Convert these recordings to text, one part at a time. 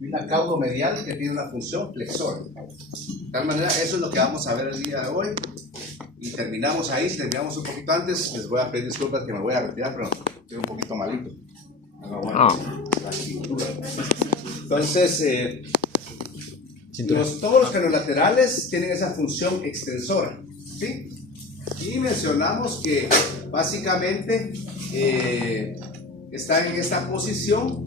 y una caudo-medial que tiene una función flexora. De tal manera, eso es lo que vamos a ver el día de hoy. Y terminamos ahí. Si terminamos un poquito antes, les voy a pedir disculpas que me voy a retirar, pero estoy un poquito malito. La cintura. Entonces, todos los caniolaterales tienen esa función extensora, ¿sí? Y mencionamos que básicamente están en esta posición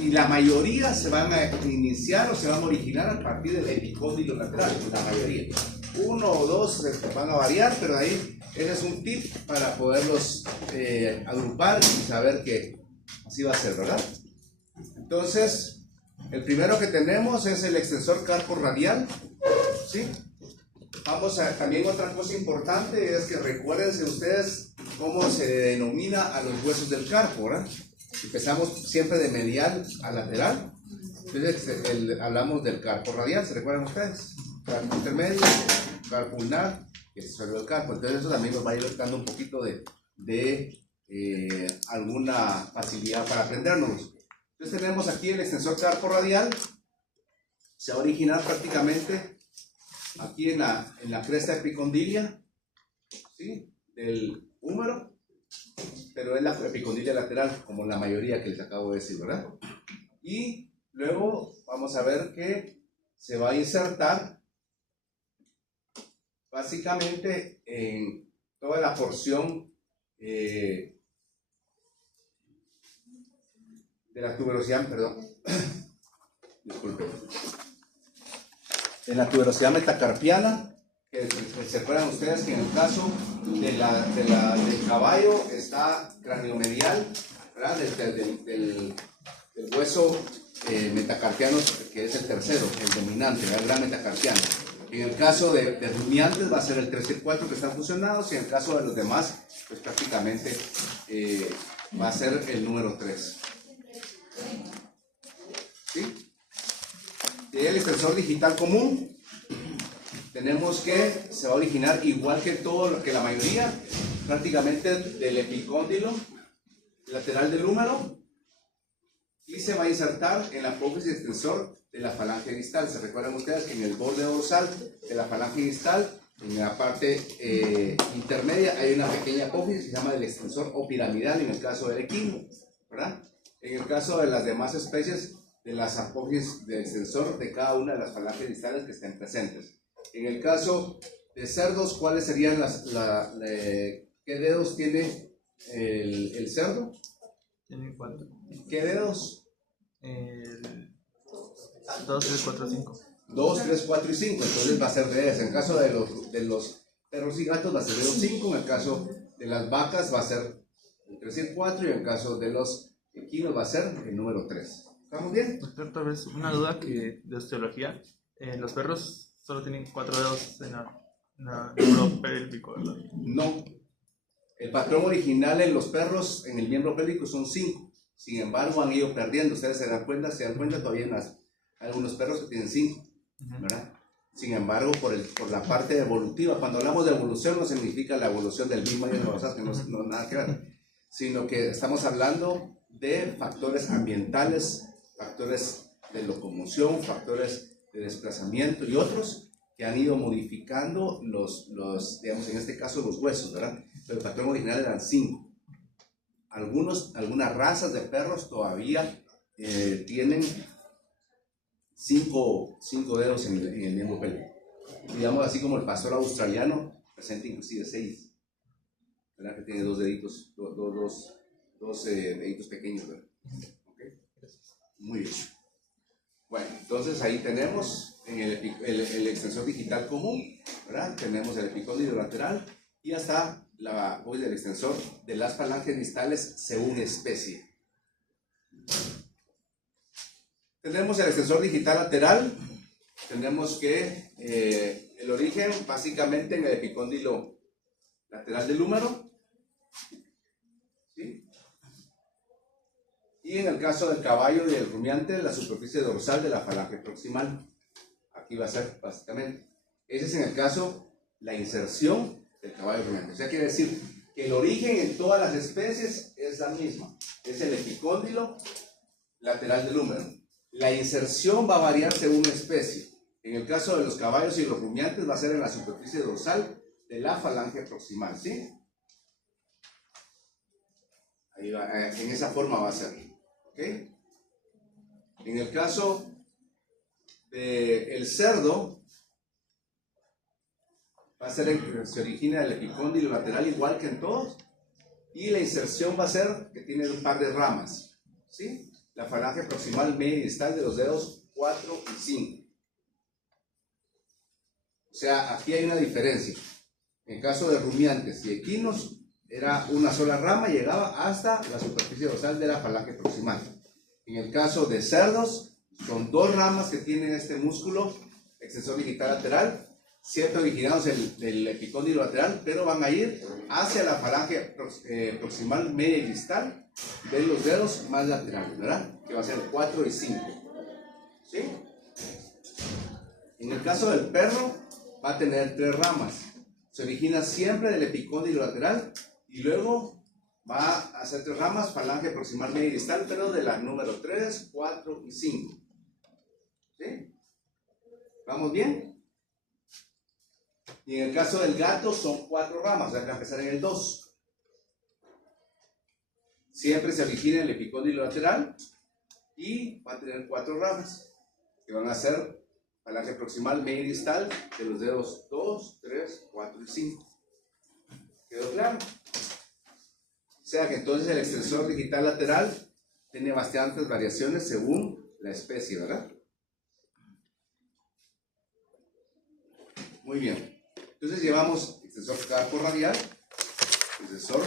y la mayoría se van a iniciar o se van a originar a partir del epicóndilo lateral, la mayoría. Uno o dos van a variar, pero ahí ese es un tip para poderlos agrupar y saber que así va a ser, ¿verdad? Entonces, el primero que tenemos es el extensor carpo radial, ¿sí? Vamos a, también otra cosa importante es que recuérdense ustedes cómo se denomina a los huesos del carpo, ¿verdad? Empezamos siempre de medial a lateral, entonces hablamos del carpo radial, ¿se recuerdan ustedes? Carpo intermedio, carpo ulnar, que es sobre el carpo, entonces eso también nos va a ir dando un poquito de alguna facilidad para aprendernos. Entonces tenemos aquí el extensor carpo radial, se va a originar prácticamente aquí en la cresta epicondilia, ¿sí? Del húmero, pero es la epicondilia lateral, como la mayoría que les acabo de decir, ¿verdad? Y luego vamos a ver que se va a insertar básicamente en toda la porción de la tuberosidad, perdón, disculpen, en la tuberosidad metacarpiana, que se acuerdan ustedes que en el caso del caballo está craniomedial, ¿verdad? Del hueso metacarpiano, que es el tercero, el dominante, el gran metacarpiano. En el caso de rumiantes va a ser el 3 y el 4 que están fusionados, y en el caso de los demás, pues prácticamente va a ser el número 3. ¿Sí? Y el extensor digital común, tenemos que se va a originar igual que todo lo que la mayoría, prácticamente del epicóndilo lateral del húmero, y se va a insertar en la apófisis extensor de la falange distal. Se recuerdan ustedes que en el borde dorsal de la falange distal, en la parte intermedia, hay una pequeña apófisis que se llama el extensor o piramidal en el caso del equino, ¿verdad? En el caso de las demás especies, de las apófisis del extensor de cada una de las falanges distales que estén presentes. En el caso de cerdos, ¿cuáles serían qué dedos tiene el cerdo? Tiene 4. ¿Qué dedos? 2, 3, 4, 5. 2, 3, 4 y 5. Entonces va a ser de eso. En el caso de los perros y gatos va a ser de los 5. En el caso de las vacas va a ser el 3 y el 4. Y en el caso de los equinos va a ser el número 3. ¿Estamos bien? Doctor, tal vez una duda que de osteología. Los perros solo tienen 4 dedos en el miembro pélvico, ¿verdad? No. El patrón original en los perros, en el miembro pélvico, son 5. Sin embargo, han ido perdiendo. Ustedes se dan cuenta todavía hay algunos perros que tienen 5, ¿verdad? Sin embargo, por la parte evolutiva, cuando hablamos de evolución, no significa la evolución del mismo y de los que no nada que ver, sino que estamos hablando de factores ambientales, factores de locomoción, factores de desplazamiento y otros que han ido modificando digamos, en este caso los huesos, ¿verdad? Pero el patrón original eran 5. Algunas razas de perros todavía tienen 5 dedos en el miembro pélvico. Digamos así como el pastor australiano presenta inclusive 6, ¿verdad? Que tiene 2 deditos, dos deditos pequeños, ¿verdad? ¿Okay? Muy bien. Bueno, entonces ahí tenemos en el extensor digital común, ¿verdad? Tenemos el epicóndilo lateral y hasta la apófisis del extensor de las falanges distales según especie. Tenemos el extensor digital lateral, tenemos que el origen básicamente en el epicóndilo lateral del húmero, ¿sí? Y en el caso del caballo y del rumiante, la superficie dorsal de la falange proximal. Aquí va a ser básicamente. Ese es en el caso la inserción del caballo y rumiante. O sea, quiere decir que el origen en todas las especies es la misma. Es el epicóndilo lateral del húmero. La inserción va a variar según especie. En el caso de los caballos y los rumiantes va a ser en la superficie dorsal de la falange proximal, ¿sí? Ahí va, en esa forma va a ser, ¿ok? En el caso del cerdo, va a ser se origina del epicóndilo lateral igual que en todos, y la inserción va a ser que tiene un par de ramas, ¿sí? La falange proximal media y distal de los dedos 4 y 5. O sea, aquí hay una diferencia. En el caso de rumiantes y equinos, era una sola rama, llegaba hasta la superficie dorsal de la falange proximal. En el caso de cerdos, son dos ramas que tienen este músculo extensor digital lateral, siempre originados del epicóndilo lateral, pero van a ir hacia la falange proximal media y distal de los dedos más laterales, ¿verdad? Que va a ser 4 y 5. ¿Sí? En el caso del perro, va a tener tres ramas. Se origina siempre del epicóndilo lateral y luego va a hacer tres ramas, falange proximal media y distal, pero de la número 3, 4 y 5. ¿Sí? ¿Vamos bien? Y en el caso del gato son 4 ramas, o sea que va a empezar en el 2. Siempre se origina el epicóndilo lateral y va a tener 4 ramas, que van a ser falange proximal media y distal de los dedos 2, 3, 4 y 5. ¿Quedó claro? O sea que entonces el extensor digital lateral tiene bastantes variaciones según la especie, ¿verdad? Muy bien. Entonces llevamos extensor carpo radial, extensor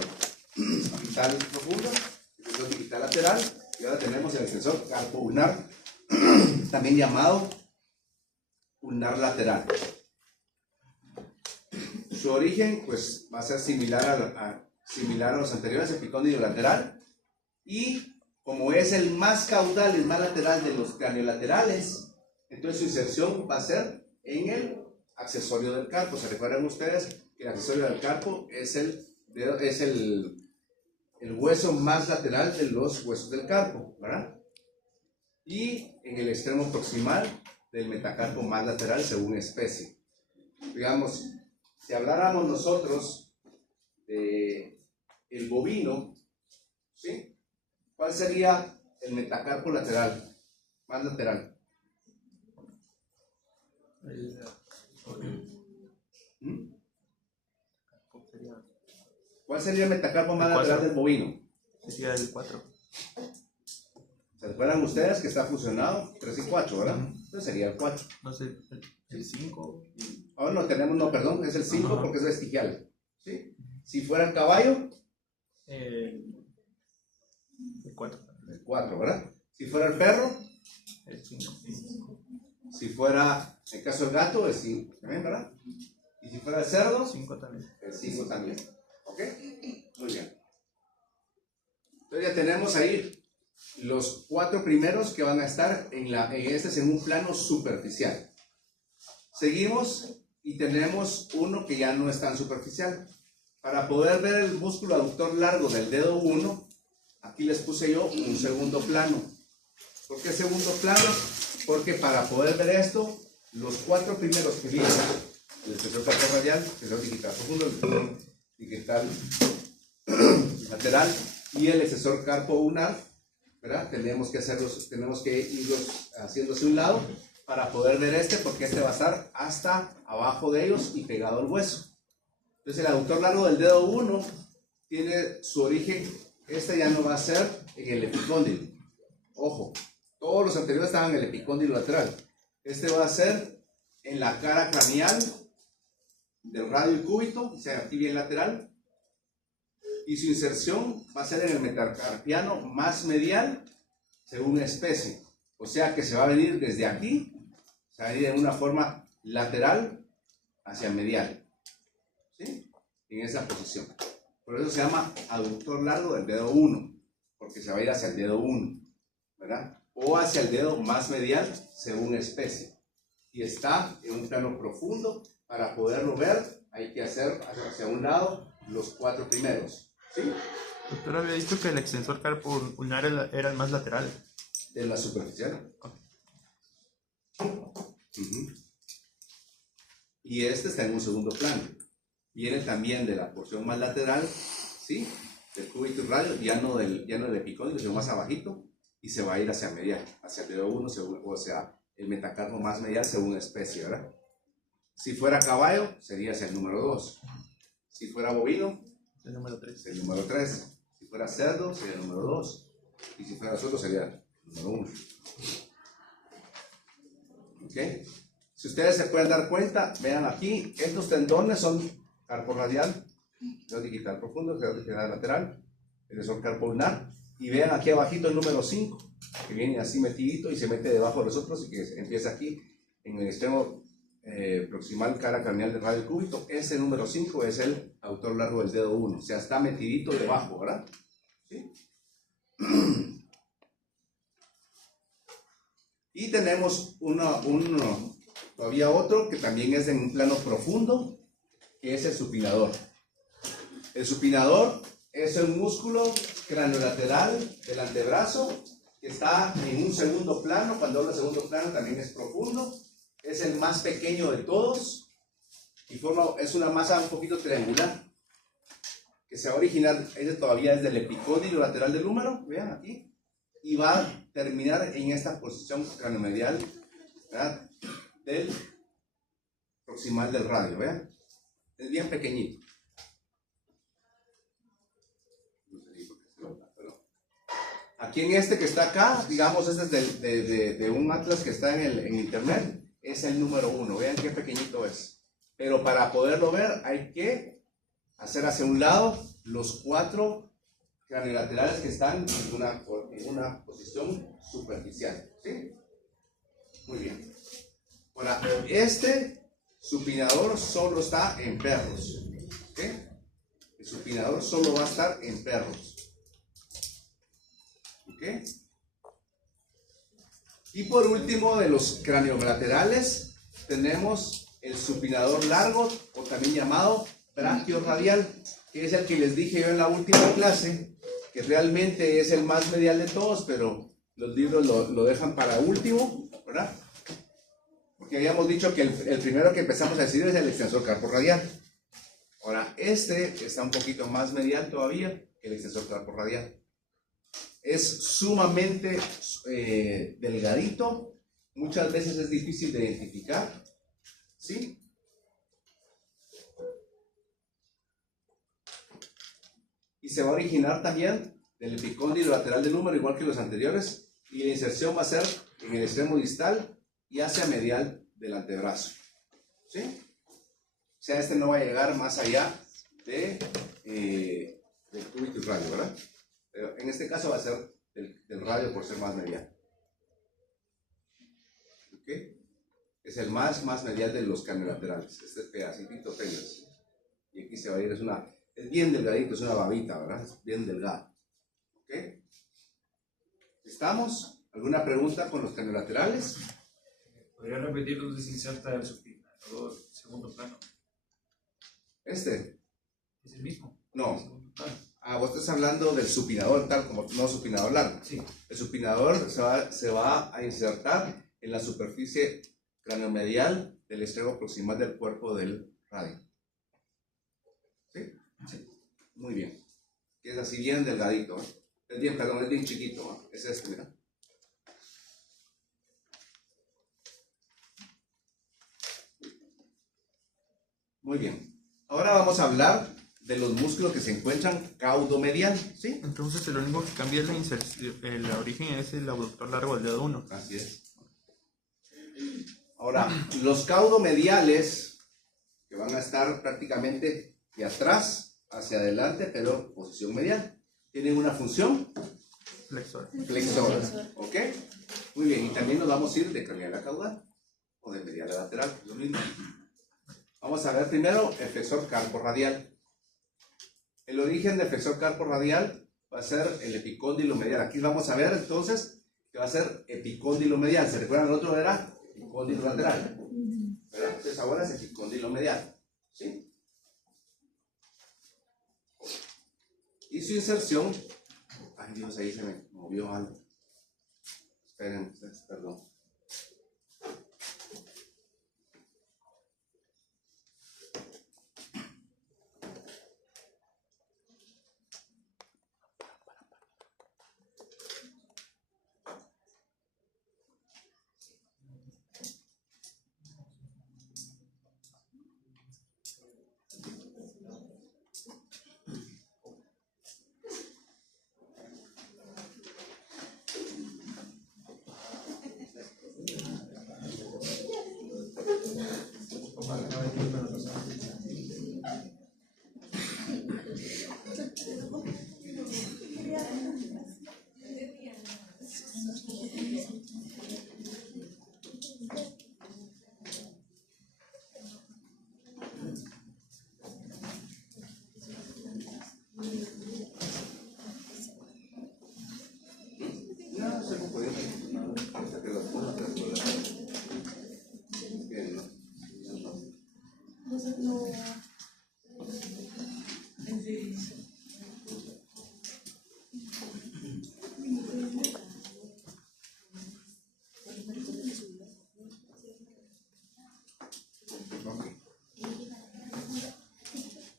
digital profundo, extensor digital lateral, y ahora tenemos el extensor carpo ulnar, también llamado ulnar lateral. Su origen pues va a ser similar a los anteriores, epicóndilo lateral, y como es el más caudal, el más lateral de los craneolaterales, entonces su inserción va a ser en el accesorio del carpo. ¿Se recuerdan ustedes que el accesorio del carpo es el hueso más lateral de los huesos del carpo, ¿verdad? Y en el extremo proximal del metacarpo más lateral según especie. Digamos, si habláramos nosotros de el bovino, ¿sí? ¿Cuál sería el metacarpo lateral, más lateral? ¿Cuál sería el metacarpo más lateral del bovino? Sería el 4. ¿Se acuerdan ustedes que está fusionado 3 y 4, ¿verdad? Entonces sería el 4. No sé, el 5. Ahora no tenemos, no, perdón, es el 5 porque es vestigial. ¿Sí? Si fuera el caballo, el 4. El 4, ¿verdad? Si fuera el perro, El 5. si fuera, en el caso del gato, el 5 también, ¿verdad? Y si fuera el cerdo, 5 también. el 5 también. ¿Ok? Muy bien. Entonces ya tenemos ahí los 4 primeros que van a estar en un plano superficial. Seguimos y tenemos uno que ya no es tan superficial. Para poder ver el músculo aductor largo del dedo 1, aquí les puse yo un segundo plano. ¿Por qué segundo plano? Porque para poder ver esto, los 4 primeros que vienen, el extensor carpo radial, el extensor digital profundo, el extensor digital lateral y el extensor carpo ulnar, ¿verdad? Tenemos que irlos haciendo hacia un lado para poder ver porque este va a estar hasta abajo de ellos y pegado al hueso. Entonces el aductor largo del dedo 1 tiene su origen, ya no va a ser en el epicóndilo. Ojo, todos los anteriores estaban en el epicóndilo lateral. Este va a ser en la cara craneal del radio y cúbito, o sea, aquí bien lateral. Y su inserción va a ser en el metacarpiano más medial según especie. O sea que se va a venir desde aquí, se va a venir en una forma lateral hacia medial. ¿Sí? En esa posición. Por eso se llama aductor largo del dedo 1, porque se va a ir hacia el dedo 1, ¿verdad? O hacia el dedo más medial según especie. Y está en un plano profundo. Para poderlo ver, hay que hacer hacia un lado los 4 primeros. ¿Sí? Doctor había dicho que el extensor carpo ulnar era el más lateral. de la superficial. Y este está en un segundo plano. Viene también de la porción más lateral, ¿sí? Del cúbito y radio, ya no del epicóndilo, sino más abajito, y se va a ir hacia medial, hacia el dedo 1, o sea, el metacarpo más medial según especie, ¿verdad? Si fuera caballo, sería hacia el número 2. Si fuera bovino, El número 3. el número 3. Si fuera cerdo, sería el número 2. Y si fuera suelo, sería el número 1. ¿Ok? Si ustedes se pueden dar cuenta, vean aquí, estos tendones son carpo radial, dedo digital profundo, dedo digital lateral, el son carpo ulnar. Y vean aquí abajito el número 5, que viene así metidito y se mete debajo de los otros y que empieza aquí en el extremo proximal cara craneal del radio cúbito. Ese número 5 es el autor largo del dedo 1, o sea, está metidito debajo, ¿verdad? ¿Sí? Y tenemos todavía otro que también es en un plano profundo, que es el supinador. El supinador es el músculo craniolateral del antebrazo que está en un segundo plano. Cuando hablo de segundo plano también es profundo. Es el más pequeño de todos y es una masa un poquito triangular que se va a originar todavía desde el epicóndilo lateral del húmero, vean aquí, y va a terminar en esta posición craniomedial, ¿verdad?, del proximal del radio, vean, es bien pequeñito. Aquí en este que está acá, digamos, este es de un atlas que está en internet, es el número 1, vean qué pequeñito es. Pero para poderlo ver hay que hacer hacia un lado los 4 craniolaterales que están en una posición superficial, ¿sí? Muy bien. Ahora, este supinador solo está en perros, ¿ok? El supinador solo va a estar en perros, ¿ok? Y por último, de los craniolaterales, tenemos el supinador largo, o también llamado brachiorradial, que es el que les dije yo en la última clase, que realmente es el más medial de todos, pero los libros lo dejan para último, ¿verdad? Porque habíamos dicho que el primero que empezamos a decir es el extensor carporradial. Ahora, este está un poquito más medial todavía que el extensor carporradial. Es sumamente delgadito, muchas veces es difícil de identificar, ¿sí? Y se va a originar también del epicóndilo lateral del húmero, igual que los anteriores, y la inserción va a ser en el extremo distal y hacia medial del antebrazo, ¿sí? O sea, este no va a llegar más allá del cúbito y radio, ¿verdad? Pero en este caso va a ser del radio por ser más medial. ¿Ok? Es el más medial de los craniolaterales. Este pedacito tengas. Y aquí se va a ir, es bien delgadito, es una babita, ¿verdad? Es bien delgado. ¿Ok? ¿Estamos? ¿Alguna pregunta con los craniolaterales? ¿Podría repetir dónde se inserta el supinador segundo plano? ¿Este? ¿Es el mismo? No. ¿El segundo plano? Vos estás hablando del supinador, tal como no supinador largo. Sí. El supinador se va a insertar en la superficie craniomedial del extremo proximal del cuerpo del radio. ¿Sí? Sí. Muy bien. Es así bien delgadito. Es bien chiquito. Es este, mira. Muy bien. Ahora vamos a hablar de los músculos que se encuentran caudomedial, ¿sí? Entonces el único que cambia es la inserción, el origen es el abductor largo del dedo 1. Así es. Ahora, los caudomediales, que van a estar prácticamente de atrás hacia adelante, pero posición medial, tienen una función Flexor. flexora, ¿ok? Muy bien, y también nos vamos a ir de cranial a caudal o de medial a lateral, lo mismo. Vamos a ver primero el flexor carporradial. El origen del flexor carporradial va a ser el epicóndilo medial. Aquí vamos a ver entonces que va a ser epicóndilo medial. ¿Se recuerdan? El otro era epicóndilo lateral, ¿verdad? Entonces ahora es epicóndilo medial, ¿sí? Y su inserción, ay Dios, ahí se me movió algo. Esperen, perdón.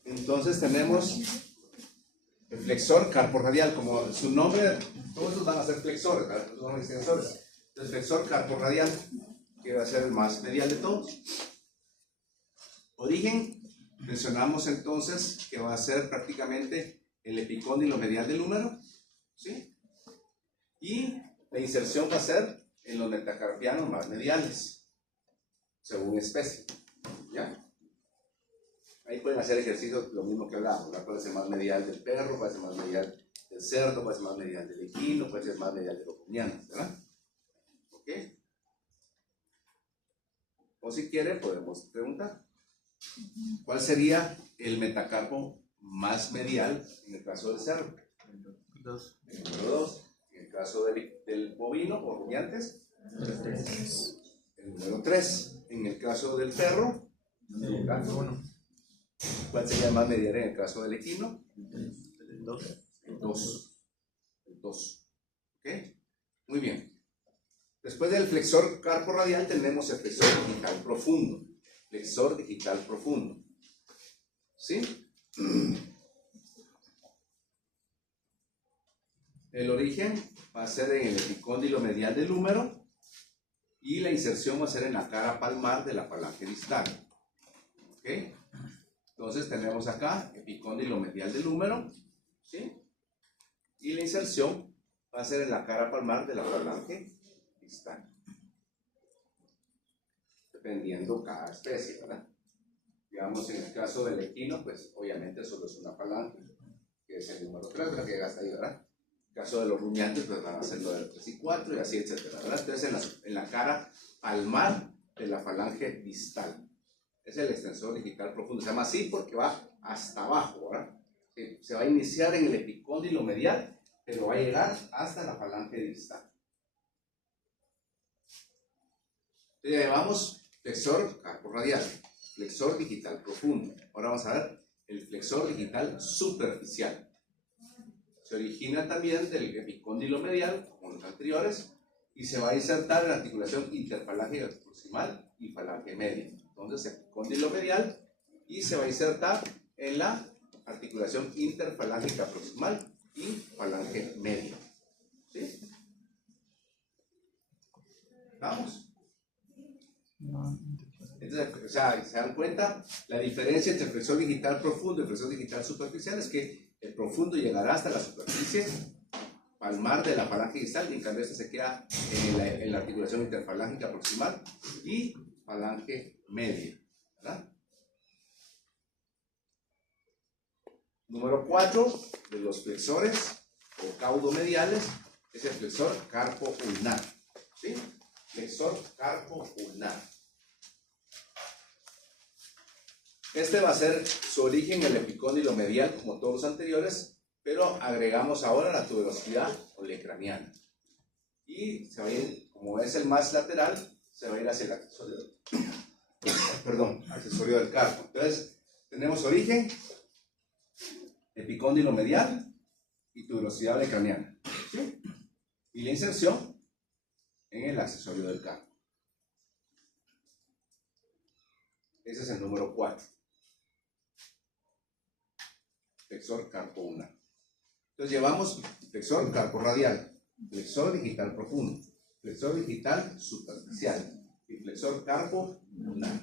Entonces tenemos el flexor carporradial, como su nombre, todos estos van a ser flexores, ¿verdad? Todos son extensores. El flexor carporradial, que va a ser el más medial de todos. Origen, mencionamos entonces que va a ser prácticamente el epicóndilo medial del húmero, ¿sí? Y la inserción va a ser en los metacarpianos más mediales, según especie, ¿ya? Ahí pueden hacer ejercicios, lo mismo que hablábamos, ¿verdad? Puede ser más medial del perro, puede ser más medial del cerdo, puede ser más medial del equino, puede ser más medial de los rumiantes, ¿verdad? ¿Ok? O si quiere, podemos preguntar, ¿cuál sería el metacarpo más medial en el caso del cerdo? El número 2. En el caso del bovino o rumiantes, el número 3. En el caso del perro, el número 1. ¿Cuál sería más medial en el caso del equino? El 2. El 2. ¿Ok? Muy bien. Después del flexor carporradial tenemos el flexor digital profundo. Flexor digital profundo. ¿Sí? El origen va a ser en el epicóndilo medial del húmero y la inserción va a ser en la cara palmar de la falange distal. ¿Ok? Entonces tenemos acá epicóndilo medial del húmero, ¿sí? Y la inserción va a ser en la cara palmar de la falange distal. Dependiendo cada especie, ¿verdad? Digamos, en el caso del equino, pues obviamente solo es una falange, que es el número 3, la que llega hasta ahí, ¿verdad? En el caso de los rumiantes, pues van a ser lo del 3 y 4 y así, etcétera, ¿verdad? Entonces en la cara palmar de la falange distal. Es el extensor digital profundo. Se llama así porque va hasta abajo, ¿verdad? Se va a iniciar en el epicóndilo medial, pero va a llegar hasta la falange distal. Entonces llevamos flexor carporradial, flexor digital profundo. Ahora vamos a ver el flexor digital superficial. Se origina también del epicóndilo medial, como los anteriores, y se va a insertar en la articulación interfalángica proximal y falange media. Entonces, epicóndilo medial y se va a insertar en la articulación interfalángica proximal y falange media. ¿Sí? ¿Vamos? Entonces, o sea, se dan cuenta, la diferencia entre el flexor digital profundo y el flexor digital superficial es que el profundo llegará hasta la superficie palmar de la falange distal, y en cambio este se queda en la articulación interfalángica proximal y falange media, ¿verdad? Número 4 de los flexores o caudomediales es el flexor carpo ulnar, ¿sí? Flexor carpo ulnar. Este va a ser su origen en el epicóndilo medial como todos los anteriores, pero agregamos ahora la tuberosidad olecraniana. Y se va a ir, como es el más lateral, se va a ir hacia el accesorio, accesorio del carpo. Entonces, tenemos origen, epicóndilo medial y tuberosidad olecraniana. ¿Sí? Y la inserción en el accesorio del carpo. Ese es el número 4. Flexor carpo ulnar. Entonces llevamos flexor carpo radial, flexor digital profundo, flexor digital superficial y flexor carpo ulnar.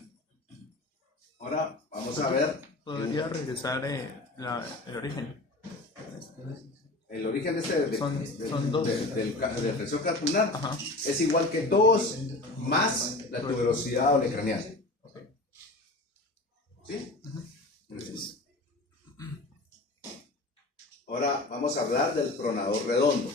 Ahora vamos a ver. Podría regresar el origen. El origen de Son dos. del flexor carpo ulnar Ajá. es igual que 2 más la tuberosidad olecraneal. ¿Sí? Ahora vamos a hablar del pronador redondo.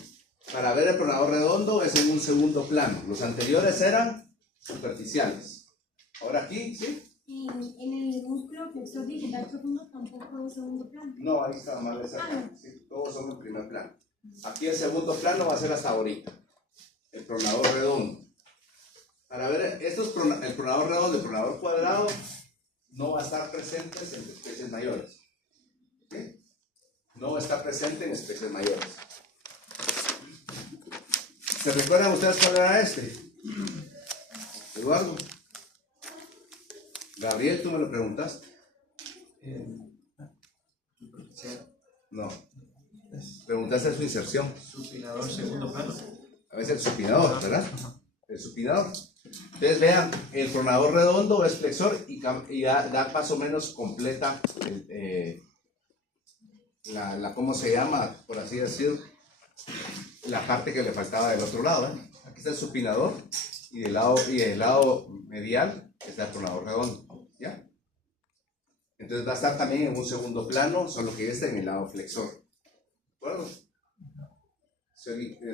Para ver el pronador redondo es en un segundo plano. Los anteriores eran superficiales. Ahora aquí, ¿sí? En el músculo flexor digital profundo tampoco es segundo plano. No, ahí está mal de cerca. Sí, todos son en primer plano. Aquí el segundo plano va a ser hasta ahorita. El pronador redondo. Para ver el pronador redondo y el pronador cuadrado no va a estar presentes en especies mayores. ¿Sí? No va a estar presente en especies mayores. ¿Se recuerdan ustedes cuál era este? Eduardo. Gabriel, tú me lo preguntaste. No. Preguntaste su inserción. Supinador segundo plano. A veces el supinador, ¿verdad? El supinador. Entonces vean, el pronador redondo es flexor y da más o menos completa ¿cómo se llama? Por así decir, la parte que le faltaba del otro lado. Aquí está el supinador y del lado medial está el pronador redondo. ¿Ya? Entonces va a estar también en un segundo plano, solo que está en el lado flexor. ¿De acuerdo?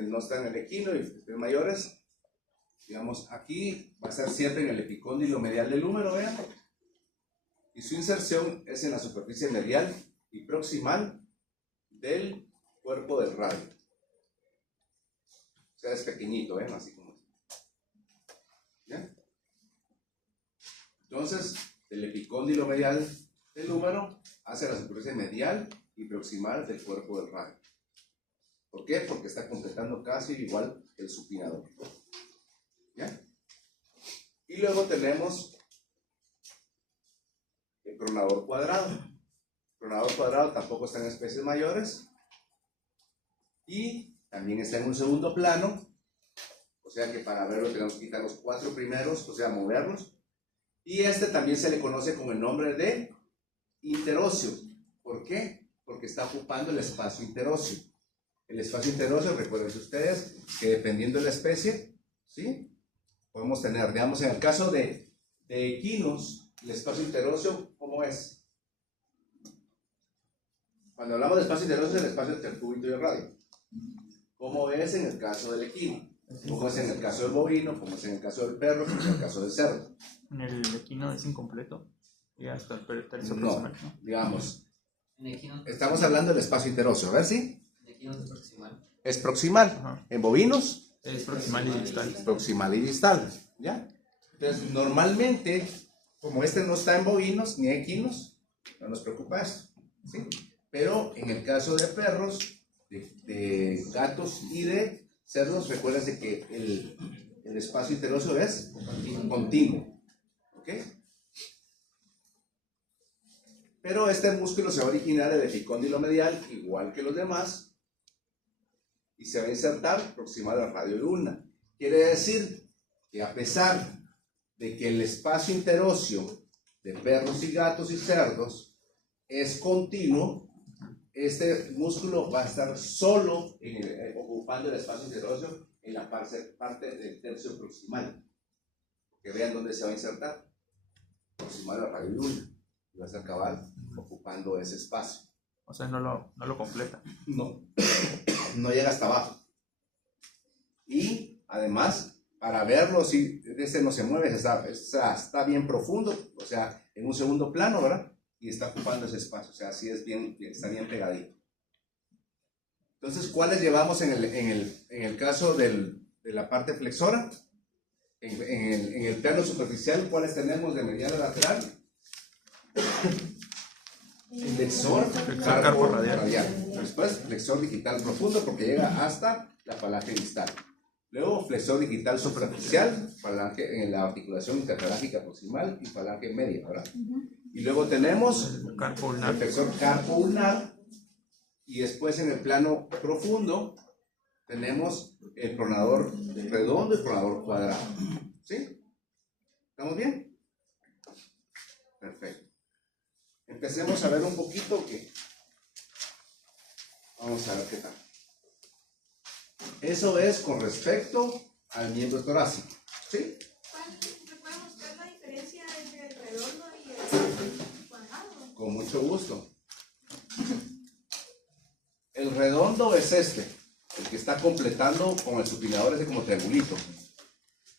No está en el equino y los mayores. Digamos, aquí va a estar siempre en el epicóndilo medial del húmero, vean. Y su inserción es en la superficie medial y proximal del cuerpo del radio. O sea, es pequeñito, ¿ven? Así como. ¿Ya? Entonces, el epicóndilo medial del húmero hacia la superficie medial y proximal del cuerpo del radio. ¿Por qué? Porque está completando casi igual que el supinador. ¿Ya? Y luego tenemos el pronador cuadrado. El pronador cuadrado tampoco está en especies mayores y también está en un segundo plano, o sea que para verlo tenemos que quitar los 4 primeros, o sea moverlos, y este también se le conoce con el nombre de interóseo. ¿Por qué? Porque está ocupando el espacio interóseo. El espacio interóseo, recuerden ustedes que dependiendo de la especie, ¿sí? Podemos tener, digamos, en el caso de equinos, el espacio interóseo, ¿cómo es? Cuando hablamos de espacio interóseo, es el espacio entre el cúbito y el radio. ¿Cómo es en el caso del equino? ¿Cómo es en el caso del bovino? ¿Cómo es en el caso del perro? ¿Cómo es en el caso del cerdo? En el equino es incompleto. Y hasta el tercio No, proximal, ¿no? digamos, En equino, estamos hablando del espacio interóseo, a ver si en equino es proximal. es proximal. Ajá. En bovinos, Es proximal y distal. proximal y distal, ¿ya? Entonces, normalmente, como este no está en bovinos ni equinos, no nos preocupa esto, ¿sí? Pero en el caso de perros, de gatos y de cerdos, recuérdense que el espacio interóseo es continuo, ¿ok? Pero este músculo se va a originar en el epicóndilo medial, igual que los demás, y se va a insertar proximal al radio de ulna. Quiere decir que a pesar de que el espacio interóseo de perros y gatos y cerdos es continuo, este músculo va a estar solo ocupando el espacio interóseo en la parte del tercio proximal. Que vean dónde se va a insertar. Proximal al radio de ulna. Y va a estar cabal ocupando ese espacio. O sea, no lo completa. No, no llega hasta abajo. Y además, para verlo, si este no se mueve, está bien profundo, o sea, en un segundo plano, ¿verdad? Y está ocupando ese espacio, o sea, así es bien, está bien pegadito. Entonces, ¿cuáles llevamos en el caso de la parte flexora? En el plano superficial, ¿cuáles tenemos de medial a lateral? Flexor carpo radial. Después flexor digital profundo porque llega hasta la falange distal. Luego flexor digital superficial, falange en la articulación interfalángica proximal y falange media, ¿verdad? Y luego tenemos Carpo el ulnar. flexor carpo ulnar. Y después en el plano profundo tenemos el pronador redondo y el pronador cuadrado. ¿Sí? ¿Estamos bien? Perfecto. Empecemos a ver un poquito que... Vamos a ver qué tal. Eso es con respecto al miembro torácico. ¿Sí? ¿Me puede mostrar la diferencia entre el redondo y el cuadrado? Con mucho gusto. El redondo es este, el que está completando con el supinador ese como triangulito.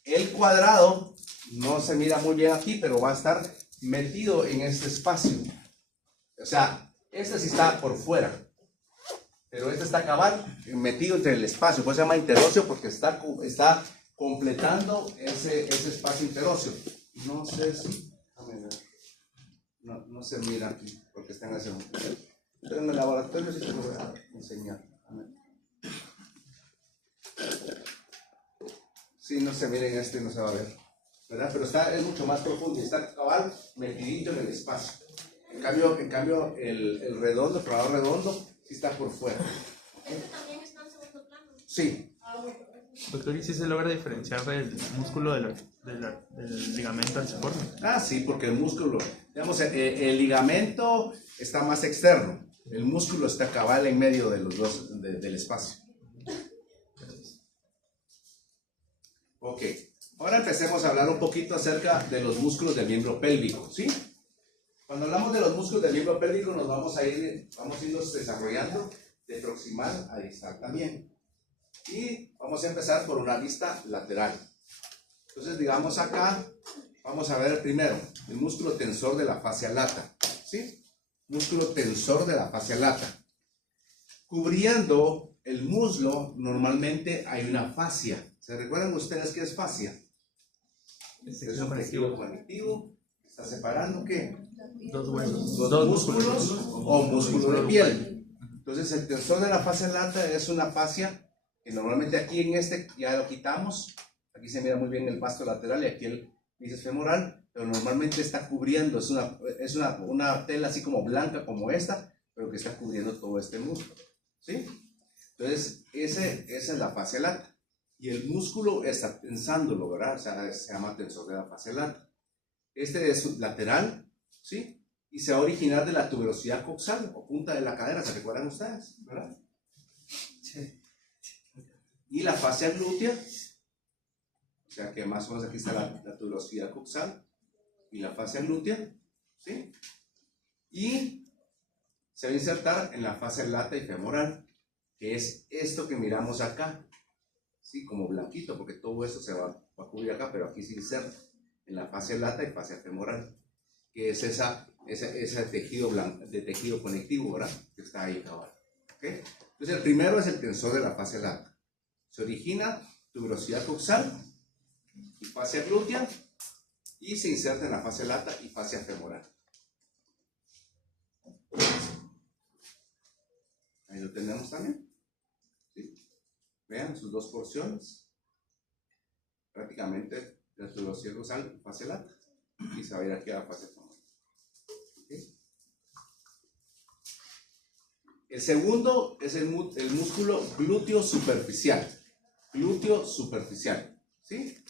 El cuadrado no se mira muy bien aquí, pero va a estar metido en este espacio. O sea, este sí está por fuera, pero este está cabal metido entre el espacio. Pues se llama interóseo porque está completando ese espacio interóseo. No sé si... No se mira aquí porque está en ese momento. Pero en el laboratorio sí te lo voy a enseñar. Sí, no se mira en este, no se va a ver, ¿verdad? Pero es mucho más profundo y está cabal metidito en el espacio. En cambio el redondo, el pronador redondo, sí está por fuera. ¿Este también está en segundo plano? Sí. Doctor, ¿y si se logra diferenciar el músculo del ligamento alciforme? Ah, sí, porque el músculo, digamos, el ligamento está más externo. El músculo está cabal en medio de los dos, del espacio. Ok, ahora empecemos a hablar un poquito acerca de los músculos del miembro pélvico, ¿sí? Cuando hablamos de los músculos del miembro pélvico nos vamos a irnos desarrollando de proximal a distal también. Y vamos a empezar por una vista lateral. Entonces, digamos acá, vamos a ver primero el músculo tensor de la fascia lata, ¿sí? Músculo tensor de la fascia lata. Cubriendo el muslo, normalmente hay una fascia. ¿Se recuerdan ustedes qué es fascia? Es un tejido conectivo. Está separando ¿qué? Dos huesos. Dos músculos o músculo de piel. Entonces, el tensor de la fascia lata es una fascia que normalmente aquí en este ya lo quitamos. Aquí se mira muy bien el vasto lateral y aquí el bíceps femoral. Pero normalmente está cubriendo, es una tela así como blanca como esta, pero que está cubriendo todo este músculo, ¿sí? Entonces, esa es la fascia lata. Y el músculo está tensándolo, ¿verdad? O sea, se llama tensor de la fascia lata. Este es lateral, ¿sí? Y se va a originar de la tuberosidad coxal o punta de la cadera, ¿se recuerdan ustedes? ¿Verdad? Sí. Y la fascia glútea, o sea que más o menos aquí está la tuberosidad coxal y la fascia glútea, ¿sí? Y se va a insertar en la fascia lata y femoral, que es esto que miramos acá, ¿sí? Como blanquito, porque todo esto se va a cubrir acá, pero aquí se inserta en la fascia lata y fascia femoral, que es ese tejido blanco, de tejido conectivo, ¿verdad? Que está ahí abajo, ¿ok? Entonces el primero es el tensor de la fascia lata. Se origina tuberosidad coxal y fascia glútea, y se inserta en la fascia lata y fascia femoral. Ahí lo tenemos también. ¿Sí? Vean sus dos porciones. Prácticamente la tuberosidad coxal y fascia lata. Y se va a ir aquí a la fascia femoral. ¿Okay? El segundo es el músculo glúteo superficial. Glúteo superficial. ¿Sí?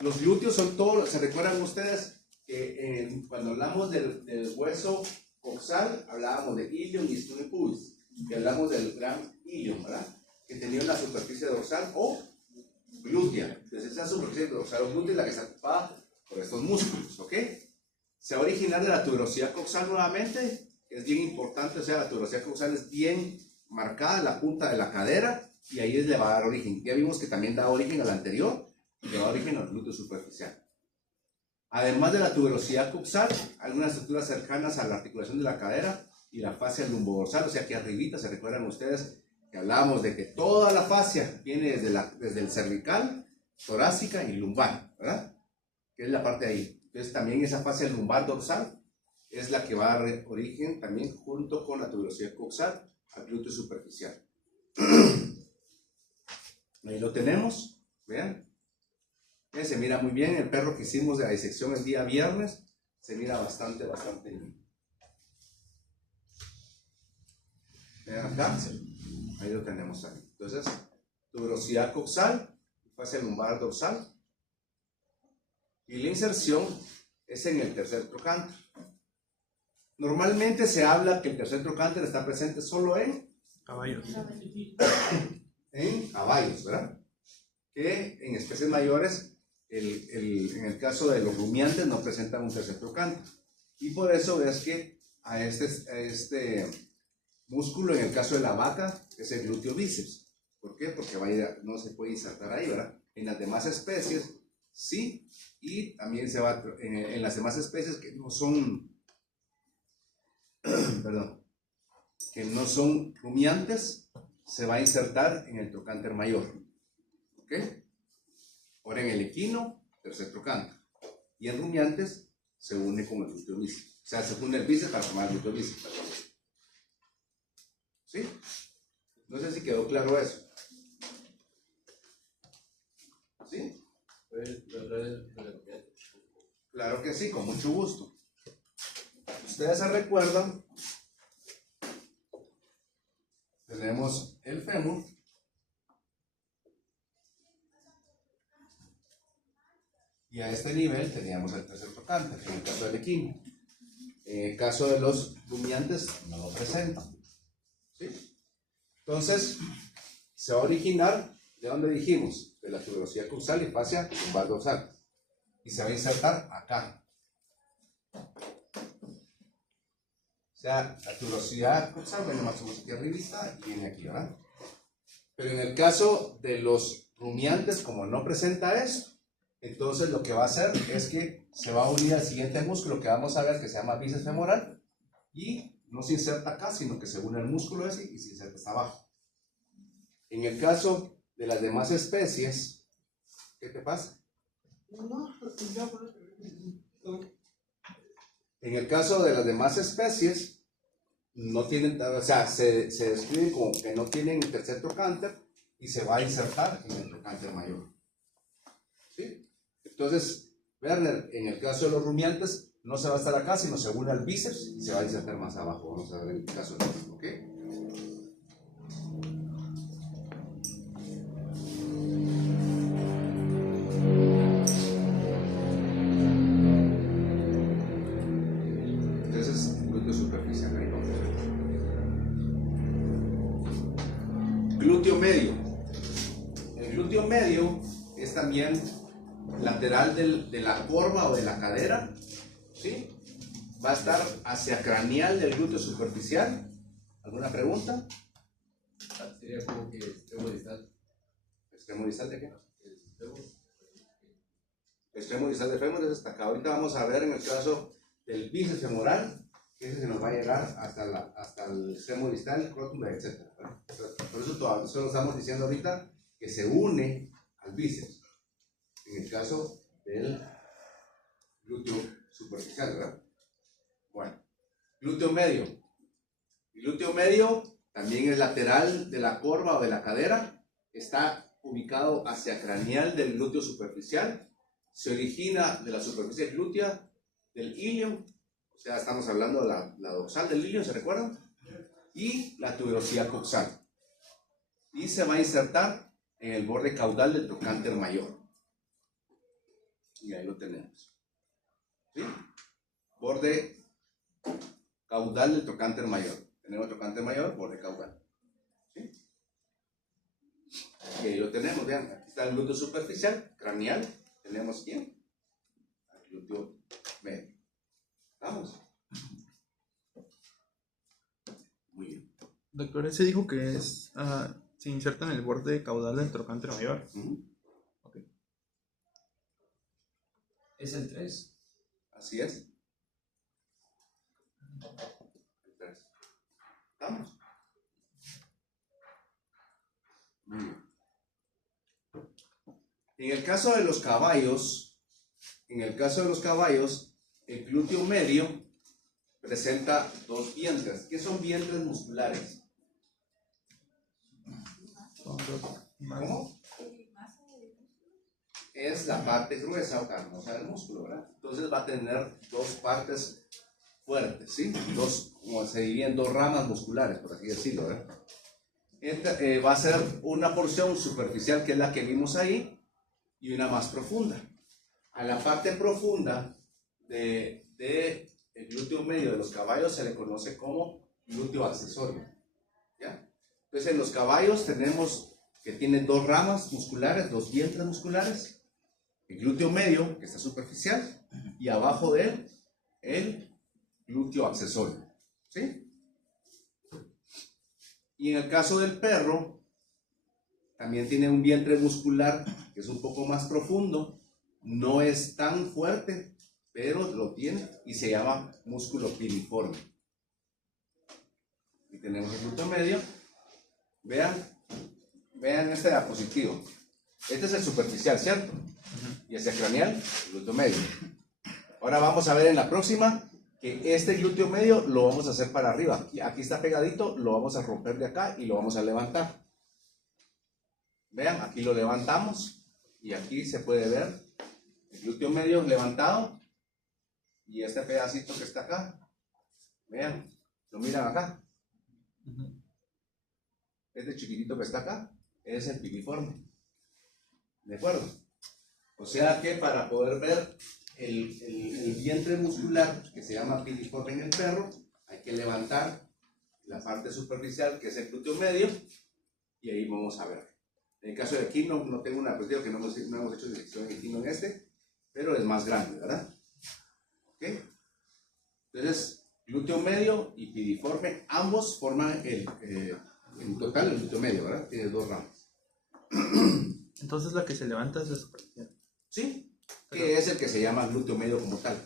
Los glúteos son todos, ¿se recuerdan ustedes que cuando hablamos del hueso coxal, hablábamos de ilium y sternum pubis, que hablamos del gran ilium, ¿verdad? Que tenía una superficie dorsal o glútea. Entonces esa superficie dorsal o glútea es la que está ocupada por estos músculos, ¿ok? Se va a originar de la tuberosidad coxal nuevamente, que es bien importante, o sea, la tuberosidad coxal es bien marcada en la punta de la cadera y ahí le va a dar origen. Ya vimos que también da origen al anterior, que da origen al glúteo superficial. Además de la tuberosidad coxal, algunas estructuras cercanas a la articulación de la cadera y la fascia lumbodorsal, o sea, aquí arribita, se recuerdan ustedes que hablábamos de que toda la fascia viene desde el cervical, torácica y lumbar, ¿verdad? Que es la parte de ahí. Entonces también esa fascia lumbar dorsal es la que va a dar origen también junto con la tuberosidad coxal al glúteo superficial. Ahí lo tenemos, vean. Se mira muy bien. El perro que hicimos de la disección el día viernes se mira bastante bien. Vean acá, ahí lo tenemos ahí. Entonces, tuberosidad coxal, fascia lumbar dorsal. Y la inserción es en el tercer trocánter. Normalmente se habla que el tercer trocánter está presente solo en Caballos. caballos, ¿verdad? Que en especies mayores, en el caso de los rumiantes, no presentan un tercer trocánter. Y por eso es que a este músculo, en el caso de la vaca, es el glúteo bíceps. ¿Por qué? Porque no se puede insertar ahí, ¿verdad? En las demás especies, sí. Y también se va en las demás especies que no son, perdón, que no son rumiantes, se va a insertar en el trocánter mayor. ¿Ok? Ahora en el equino, tercer trocánter. Y en rumiantes se une con el glúteo bíceps. O sea, se une el bíceps para formar el glúteo bíceps. ¿Sí? No sé si quedó claro eso. ¿Sí? Claro que sí, con mucho gusto. Ustedes se recuerdan, tenemos el fémur, y a este nivel teníamos el tercer trocánter, en el caso del equino. En el caso de los rumiantes no lo presentan. ¿Sí? Entonces, se va a originar, ¿de dónde dijimos? De la tuberosidad coxal y fascia lumbar dorsal. Y se va a insertar acá. O sea, la tuberosidad coxal viene más o menos aquí arribita y viene aquí, ¿verdad? Pero en el caso de los rumiantes, como no presenta esto, entonces lo que va a hacer es que se va a unir al siguiente músculo que vamos a ver, que se llama bíceps femoral, y no se inserta acá, sino que se une al músculo ese y se inserta hasta abajo. En el caso de las demás especies, ¿qué te pasa? En el caso de las demás especies, no tienen, o sea, se describen como que no tienen el tercer trocánter y se va a insertar en el trocánter mayor. ¿Sí? Entonces, Werner, en el caso de los rumiantes, no se va a estar acá, sino se une al bíceps y se va a insertar más abajo. Vamos a ver en el caso de los, ¿ok? Glúteo medio. El glúteo medio es también lateral de la corva o de la cadera, ¿sí? Va a estar hacia craneal del glúteo superficial. ¿Alguna pregunta? Sería como que extremo distal. ¿Extremo distal de qué? Extremo distal de fémur es hasta acá. Ahorita vamos a ver en el caso del bíceps femoral, que ese se nos va a llegar hasta el extremo distal, rótula, etc. Por eso todavía solo estamos diciendo ahorita que se une al bíceps. En el caso del glúteo superficial, ¿verdad? Bueno, glúteo medio. El glúteo medio también es lateral de la corva o de la cadera. Está ubicado hacia craneal del glúteo superficial. Se origina de la superficie glútea del ilio. O sea, estamos hablando de la dorsal del ilio, ¿se recuerdan? Y la tuberosidad coxal. Y se va a insertar en el borde caudal del trocánter mayor. Y ahí lo tenemos. ¿Sí? Borde caudal del trocánter mayor. Tenemos trocánter mayor, borde caudal. ¿Sí? Y ahí lo tenemos, vean. Aquí está el glúteo superficial, craneal. Tenemos ¿quién? El glúteo medio. ¿Vamos? Muy bien. Doctor, ese dijo que se inserta en el borde caudal del trocánter mayor. Okay. Es el 3. Así es. El 3. ¿Estamos? Muy bien. En el caso de los caballos, el glúteo medio presenta dos vientres. ¿Qué son vientres musculares? Son dos más. ¿Cómo? es la parte gruesa o carnosa del músculo, ¿verdad? Entonces va a tener dos partes fuertes, ¿sí? Dos, como se dividen dos ramas musculares, por así decirlo, ¿verdad? Va a ser una porción superficial, que es la que vimos ahí, y una más profunda. A la parte profunda del glúteo medio de los caballos se le conoce como glúteo accesorio, ¿ya? Entonces en los caballos tenemos que tienen dos ramas musculares, dos vientres musculares, el glúteo medio, que está superficial, y abajo de él, el glúteo accesorio, ¿sí? Y en el caso del perro, también tiene un vientre muscular que es un poco más profundo, no es tan fuerte, pero lo tiene y se llama músculo piriforme. Y tenemos el glúteo medio. Vean este diapositivo. Este es el superficial, ¿cierto? Y hacia craneal, el glúteo medio. Ahora vamos a ver en la próxima que este glúteo medio lo vamos a hacer para arriba. Aquí está pegadito, lo vamos a romper de acá y lo vamos a levantar. Vean, aquí lo levantamos y aquí se puede ver el glúteo medio levantado y este pedacito que está acá. Vean, lo miran acá. Este chiquitito que está acá es el piriforme. ¿De acuerdo? O sea que para poder ver el vientre muscular que se llama piriforme en el perro, hay que levantar la parte superficial que es el glúteo medio y ahí vamos a ver. En el caso de aquí no tengo una cuestión que no hemos hecho disección equino en este, pero es más grande, ¿verdad? ¿Ok? Entonces, glúteo medio y piriforme, ambos forman en total el glúteo medio, ¿verdad? Tiene dos ramas. Entonces la que se levanta es la superficial. ¿Sí? Que es el que se llama glúteo medio como tal,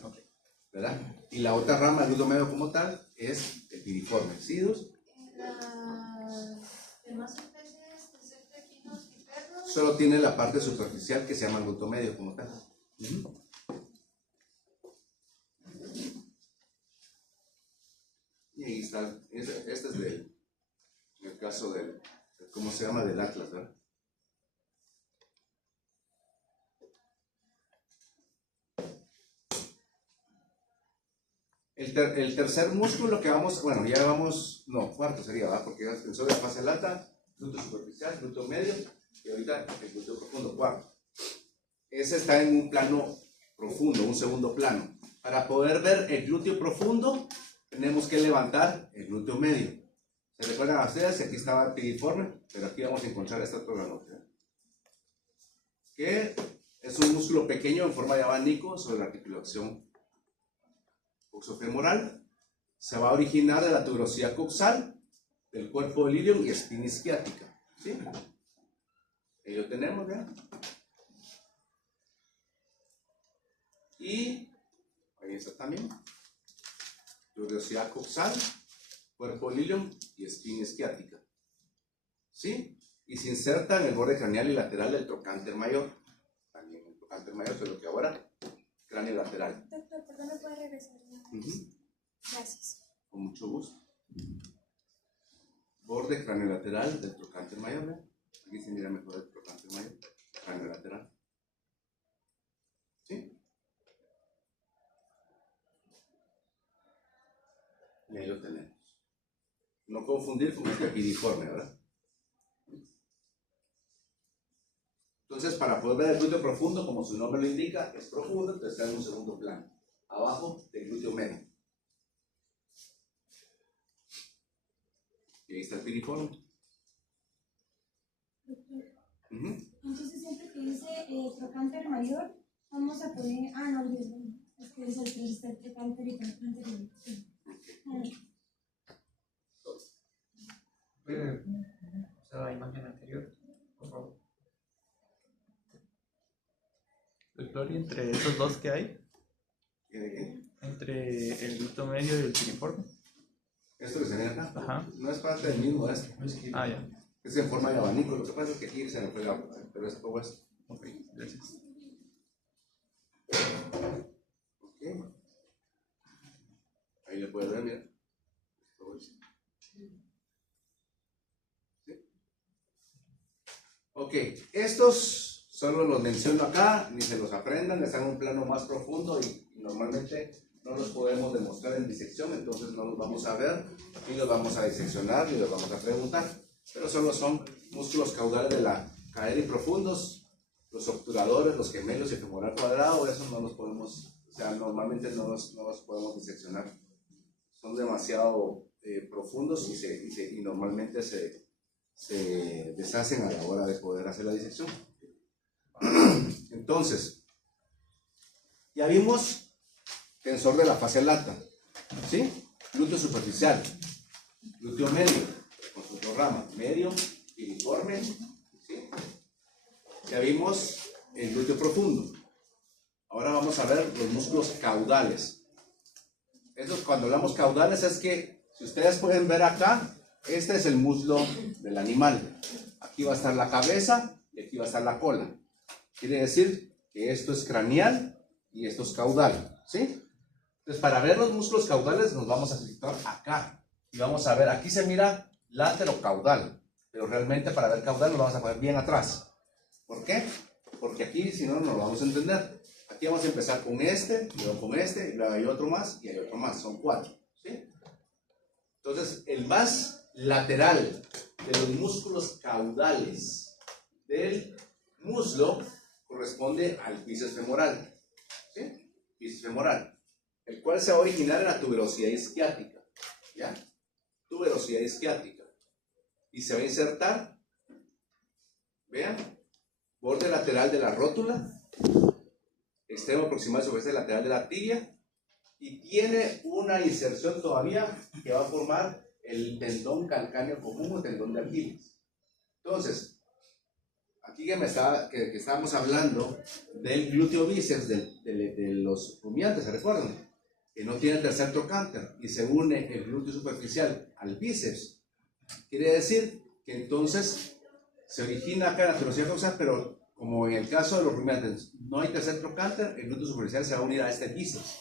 ¿verdad? Y la otra rama del glúteo medio como tal es el piriforme. ¿Sí, Dus? Las demás especies, excepto equinos y perros, Solo tiene la parte superficial que se llama glúteo medio como tal. Y ahí está, este es el caso del, ¿cómo se llama? Del Atlas, ¿verdad? El tercer músculo que vamos, bueno, ya vamos, no, cuarto sería, ¿verdad? Porque ya pensó de fase lata, glúteo superficial, glúteo medio, y ahorita el glúteo profundo, cuarto. Ese está en un plano profundo, un segundo plano. Para poder ver el glúteo profundo, tenemos que levantar el glúteo medio. ¿Se recuerdan a ustedes? Aquí estaba el piriforme, pero aquí vamos a encontrar esta otra granota, que es un músculo pequeño en forma de abanico sobre la articulación coxofemoral. Se va a originar de la tuberosidad coxal, del cuerpo del ilion y espina isquiática. ¿Sí? Ahí lo tenemos, ¿verdad? Y ahí está también. Tuberosidad coxal, cuerpo del ilion y espina isquiática. ¿Sí? Y se inserta en el borde craneal y lateral del trocánter mayor. También el trocánter mayor, solo que ahora cráneo lateral. doctor, ¿por qué me puede regresar? Gracias. Con mucho gusto. Borde craneolateral del trocánter mayor, ¿verdad? Aquí se mira mejor el trocánter mayor, craneolateral. ¿Sí? Y ahí lo tenemos. No confundir con este piriforme, ¿verdad? Entonces, para poder ver el glúteo profundo, como su nombre lo indica, es profundo, entonces está en un segundo plano, abajo del glúteo medio. Y ahí está el piriforme. Entonces siempre que dice trocánter mayor, vamos a poner, no, es que es el tercer trocánter y trocánter mayor. Sí. ¿Puede usar la imagen anterior, por favor? Doctor, ¿y entre esos dos que hay? ¿Qué? Entre el glúteo medio y el piriforme. Esto que se ve acá, Ajá. no es parte del mismo este. Ah, ya. Es en forma de abanico, lo que pasa es que aquí se me fue pero es todo esto. Ok, gracias. Ok. Ahí le puedes ver, mira. Todo esto. ¿Sí? Ok, estos Solo los menciono acá, ni se los aprendan, están en un plano más profundo y normalmente no los podemos demostrar en disección, entonces no los vamos a ver, ni los vamos a diseccionar, ni los vamos a preguntar. Pero solo son músculos caudales de la cadera y profundos, los obturadores, los gemelos y el femoral cuadrado, esos no los podemos, o sea, normalmente no los podemos diseccionar. Son demasiado profundos y normalmente se deshacen a la hora de poder hacer la disección. Entonces, ya vimos tensor de la fascia lata, ¿sí? Glúteo superficial, glúteo medio, con su rama, medio, piriforme, ¿sí? Ya vimos el glúteo profundo. Ahora vamos a ver los músculos caudales. Cuando hablamos caudales es que, si ustedes pueden ver acá, este es el muslo del animal. Aquí va a estar la cabeza y aquí va a estar la cola. Quiere decir que esto es craneal y esto es caudal, ¿sí? Entonces, para ver los músculos caudales nos vamos a situar acá. Y vamos a ver, aquí se mira látero-caudal, pero realmente para ver caudal lo vamos a poner bien atrás. ¿Por qué? Porque aquí, si no, no lo vamos a entender. Aquí vamos a empezar con este, luego con este, y luego hay otro más, y hay otro más. Son 4, ¿sí? Entonces, el más lateral de los músculos caudales del muslo corresponde al bíceps femoral, ¿sí? Bíceps femoral, el cual se va a originar en la tuberosidad isquiática, ¿ya? Tuberosidad isquiática. Y se va a insertar, vean, borde lateral de la rótula, extremo proximal superficie lateral de la tibia, y tiene una inserción todavía que va a formar el tendón calcáneo común o tendón de Aquiles. Entonces, aquí que estábamos hablando del glúteo bíceps de los rumiantes, ¿se recuerdan? Que no tiene tercer trocánter y se une el glúteo superficial al bíceps. Quiere decir que entonces se origina acá la tuberosidad causal, pero como en el caso de los rumiantes no hay tercer trocánter, el glúteo superficial se va a unir a este bíceps.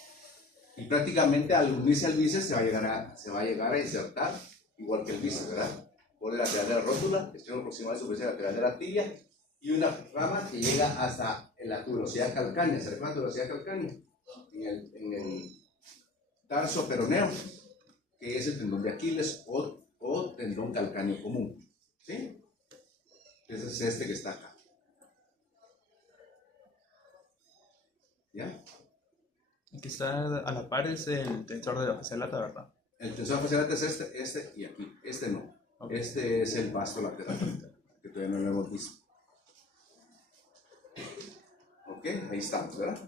Y prácticamente al unirse al bíceps se va a llegar a insertar, igual que el bíceps, ¿verdad? Borde lateral de la rótula, extremo proximal superficial lateral de la tibia, y una rama que llega hasta la tuberosidad calcánea. ¿Se recuerda la tuberosidad calcánea? En el tarso peroneo, que es el tendón de Aquiles o tendón calcáneo común, ¿sí? Ese es este que está acá. ¿Ya? El que está a la par es el tensor de la fascia lata, ¿verdad? El tensor de la fascia lata es este y aquí. Este no. Okay. Este es el vasto lateral, que todavía no lo hemos visto. Ok, ahí estamos, ¿verdad?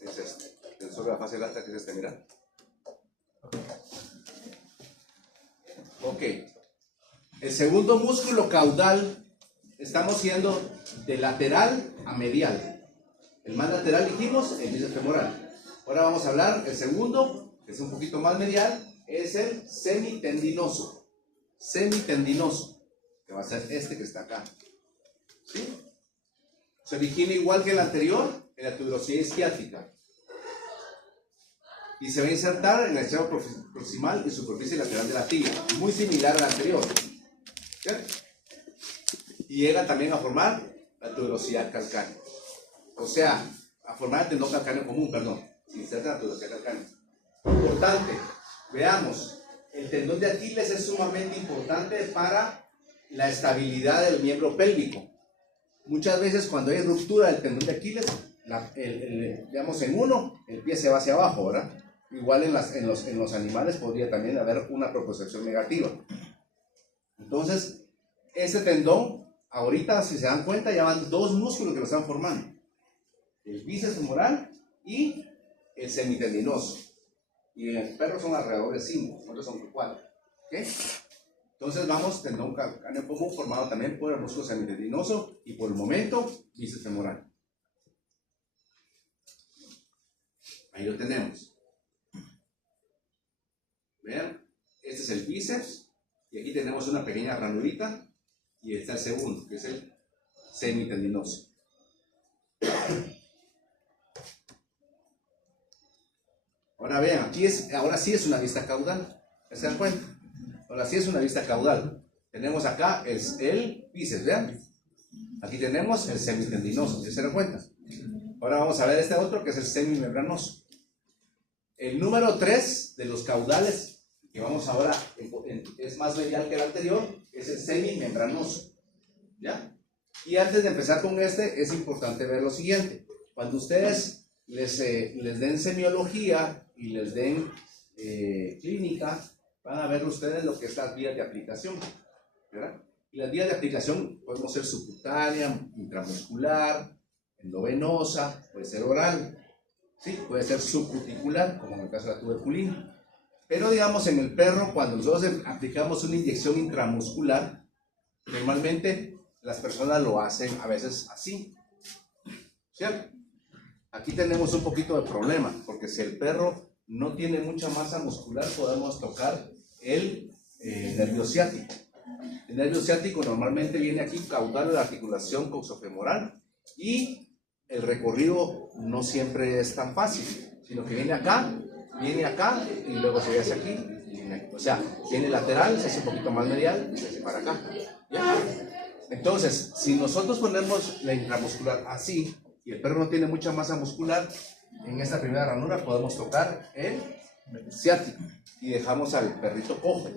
Es este. El tensor de la fascia lata, que es este, mira. Ok. El segundo músculo caudal, estamos yendo de lateral a medial. El más lateral dijimos, el bíceps femoral. Ahora vamos a hablar, el segundo, que es un poquito más medial, es el semitendinoso. Semitendinoso, que va a ser este que está acá. ¿Sí? Se origina igual que el anterior, en la tuberosidad isquiática. Y se va a insertar en el extremo proximal y superficie lateral de la tibia. Muy similar al anterior. ¿Sí? Y llega también a formar la tuberosidad calcánea. O sea, a formar el tendón calcáneo común, perdón. Se inserta la tuberosidad calcánea. Importante, veamos, el tendón de Aquiles es sumamente importante para la estabilidad del miembro pélvico. Muchas veces cuando hay ruptura del tendón de Aquiles, digamos en uno, el pie se va hacia abajo, ¿verdad? Igual en los animales podría también haber una propiocepción negativa. Entonces, este tendón, ahorita si se dan cuenta, ya van 2 músculos que lo están formando. El bíceps femoral y el semitendinoso. Y en el perro son alrededor de 5, nosotros son 4. ¿Okay? Entonces vamos, tendón calcáneo común formado también por el músculo semitendinoso y por el momento, bíceps femoral. Ahí lo tenemos. Vean, este es el bíceps y aquí tenemos una pequeña ranurita y está el segundo, que es el semitendinoso. Ahora vean, ahora sí es una vista caudal. ¿Se dan cuenta? Ahora sí es una vista caudal. Tenemos acá el bíceps, vean. Aquí tenemos el semitendinoso, ¿sí se dan cuenta? Ahora vamos a ver este otro que es el semimembranoso. El número 3 de los caudales, que vamos ahora, es más medial que el anterior, es el semimembranoso. ¿Ya? Y antes de empezar con este, es importante ver lo siguiente. Cuando ustedes les den semiología y les den clínica, van a ver ustedes lo que es las vías de aplicación, ¿verdad? Y las vías de aplicación podemos ser subcutánea, intramuscular, endovenosa, puede ser oral, ¿sí? Puede ser subcuticular, como en el caso de la tuberculina. Pero digamos en el perro, cuando nosotros aplicamos una inyección intramuscular, normalmente las personas lo hacen a veces así, ¿cierto? Aquí tenemos un poquito de problema, porque si el perro no tiene mucha masa muscular, podemos tocar el nervio ciático. El nervio ciático normalmente viene aquí, caudal de la articulación coxofemoral, y el recorrido no siempre es tan fácil, sino que viene acá y luego se ve hacia aquí. O sea, viene lateral, se hace un poquito más medial y se hace para acá. ¿Ya? Entonces, si nosotros ponemos la intramuscular así y el perro no tiene mucha masa muscular, en esta primera ranura podemos tocar el ciático y dejamos al perrito cojo,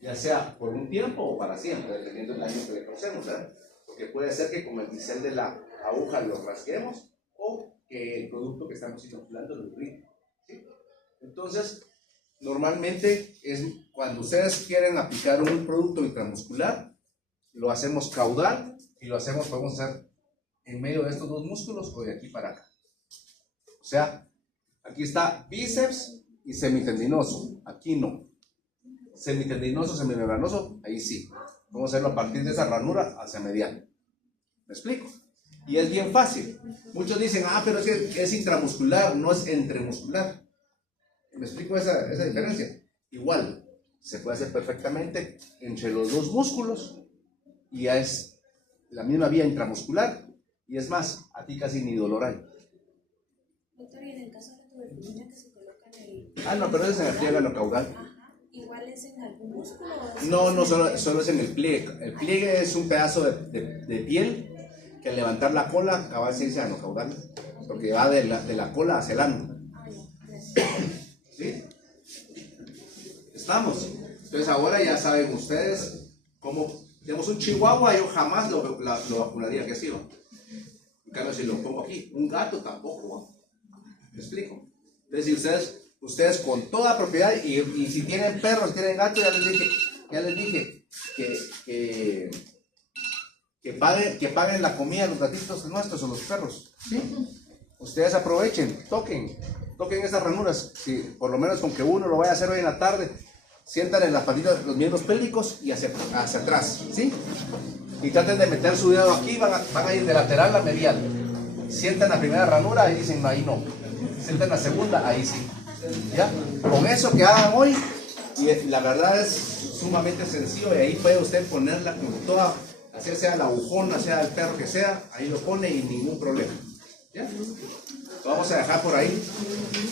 ya sea por un tiempo o para siempre, dependiendo del año que le causemos, ¿verdad? Porque puede ser que con el bisel de la aguja lo rasguemos o que el producto que estamos inoculando lo irrite, ¿sí? Entonces, normalmente es cuando ustedes quieren aplicar un producto intramuscular, lo hacemos caudal y lo hacemos, podemos hacer en medio de estos dos músculos o de aquí para acá. O sea, aquí está bíceps y semitendinoso, aquí no. Semitendinoso, semimembranoso, ahí sí. Vamos a hacerlo a partir de esa ranura hacia medial. ¿Me explico? Y es bien fácil. Muchos dicen, pero es que es intramuscular, no es entremuscular. ¿Me explico esa diferencia? Igual, se puede hacer perfectamente entre los dos músculos y ya es la misma vía intramuscular. Y es más, a ti casi ni dolor hay. Doctor, y en el caso de la tuberculina que se coloca en el... No, pero eso es en el pliegue caudal. Ajá, ¿igual es en algún músculo? No, solo es en el pliegue. El pliegue es un pedazo de piel que al levantar la cola acaba de irse a lo caudal, porque va de la cola hacia el ano. ¿Sí? ¿Estamos? Entonces ahora ya saben ustedes cómo, digamos, un chihuahua yo jamás lo vacunaría, que sí, ¿no? En cambio, si lo pongo aquí, un gato tampoco, ¿no? ¿Me explico? Entonces, si ustedes con toda propiedad, y si tienen perros, si tienen gatos, ya les dije que paguen la comida a los gatitos nuestros o los perros, ¿sí? Ustedes aprovechen, toquen esas ranuras, si por lo menos con que uno lo vaya a hacer hoy en la tarde, sientan en las patitas los miembros pélvicos y hacia atrás, ¿sí? Y traten de meter su dedo aquí, van a ir de lateral a medial. Sientan la primera ranura y dicen, no, ahí no. Sientan la segunda, ahí sí. ¿Ya? Con eso que hagan hoy, y la verdad es sumamente sencillo, y ahí puede usted ponerla con toda, así sea el agujón, sea el perro que sea, ahí lo pone y ningún problema. ¿Ya? Lo vamos a dejar por ahí.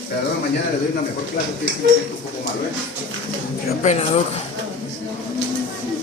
Pero mañana le doy una mejor clase, que es un poco malo, ¿eh? Qué pena, Doc.